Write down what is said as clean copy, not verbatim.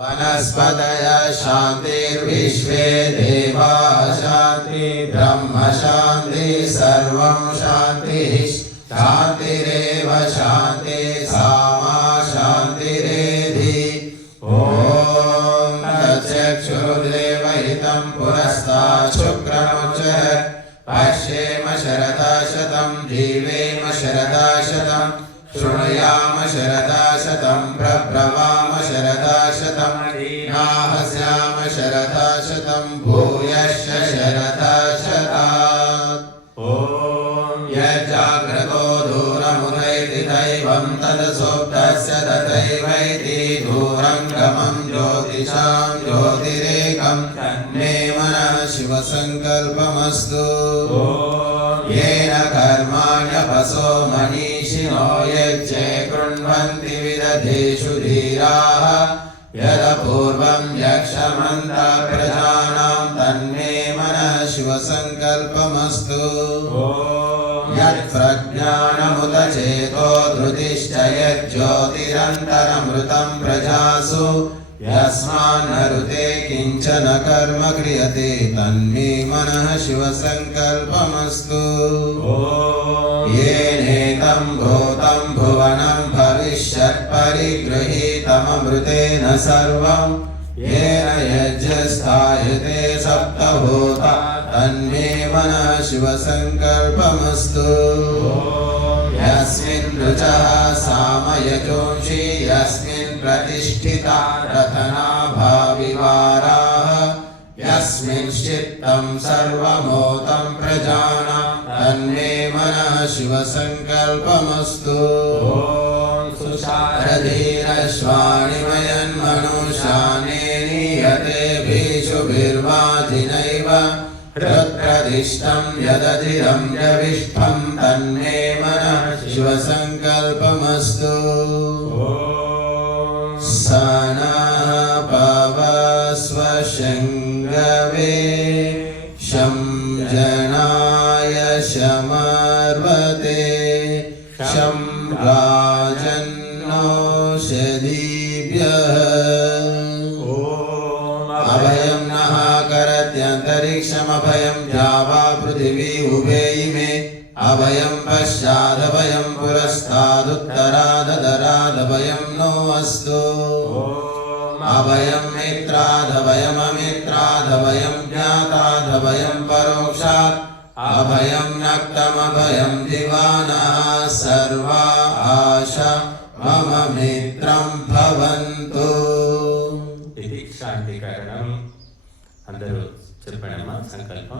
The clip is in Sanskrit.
वनस्पतयः शान्तिर्विश्वे देवाः शान्ति ब्रह्म शान्ति सर्वं शान्तिः शान्तिरेव शान्ति सामा शान्तिरेधि। ॐ तच्चक्षुर्देवहितं पुरस्तात् शुक्रमुच्चः पश्येम शरदा शतं जीवेम शरदा शतं शृणुयाम शरदा शतं प्रब्रवाम शरदा शतं नाहस्याम शरदा शतं भूयश्च शरदा शतात्। ॐ यज्जाग्रतो दूरमुदैति दैवं तदसुप्तस्य तथैवैति दूरं गमं ज्योतिषां ज्योतिरेकं तन्मे मनः शिवसङ्कल्पमस्तु। येन कर्माण्यपसो मनीषिणो यज्ञे कृण्वन्ति विदधेषु धीराः यदपूर्वं यक्षमन्तः प्रजानां तन्मे मनः शिवसङ्कल्पमस्तु। यत्प्रज्ञानमुदचेतो धृतिश्च यज्ज्योतिरन्तरमृतं प्रजासु यस्मान्नरुते किञ्चन कर्म क्रियते तन्मे मनः शिवसङ्कल्पमस्तु। येनेतं भूतं भुवनं भविष्यत् परिगृहीतममृतेन सर्वं येन यज्ञस्थायते सप्तभूता तन्मे मनः शिवसङ्कल्पमस्तु। यस्मिन् ऋचः सामयजोषि यस्मिन् प्रतिष्ठिता रथनाभाविवाराः यस्मिंश्चित्तं सर्वभूतं प्रजानां तन्मे मनः शिवसङ्कल्पमस्तु। सुशारधीरश्वानिमयन्मनुष्याने नीयते भीषुभिर्वाजिनैव हृत्प्रदिष्टं यदधिरं यविष्ठं तन्मे मनः शिवसङ्कल्पमस्तु। स नः पवस्व शङ्गवे शं जनाय शमर्वते शं राजन्नोषधीभ्यः। अभयं नः करत्यन्तरिक्षमभयं द्यावा पृथिवी उभे इमे अभयं पश्चादभयं पुरस्तादुत्तरादधरादभयं नो अस्तु। अभयं मित्रादभयममित्रादभयं ज्ञातादभयं परोक्षात् अभयं नक्तमभयं दिवानः सर्वा आशा मम मित्रं भवन्तु। ఇది శాంతికరణం. అందరూ చెప్పండి అమ్మా సంకల్పం.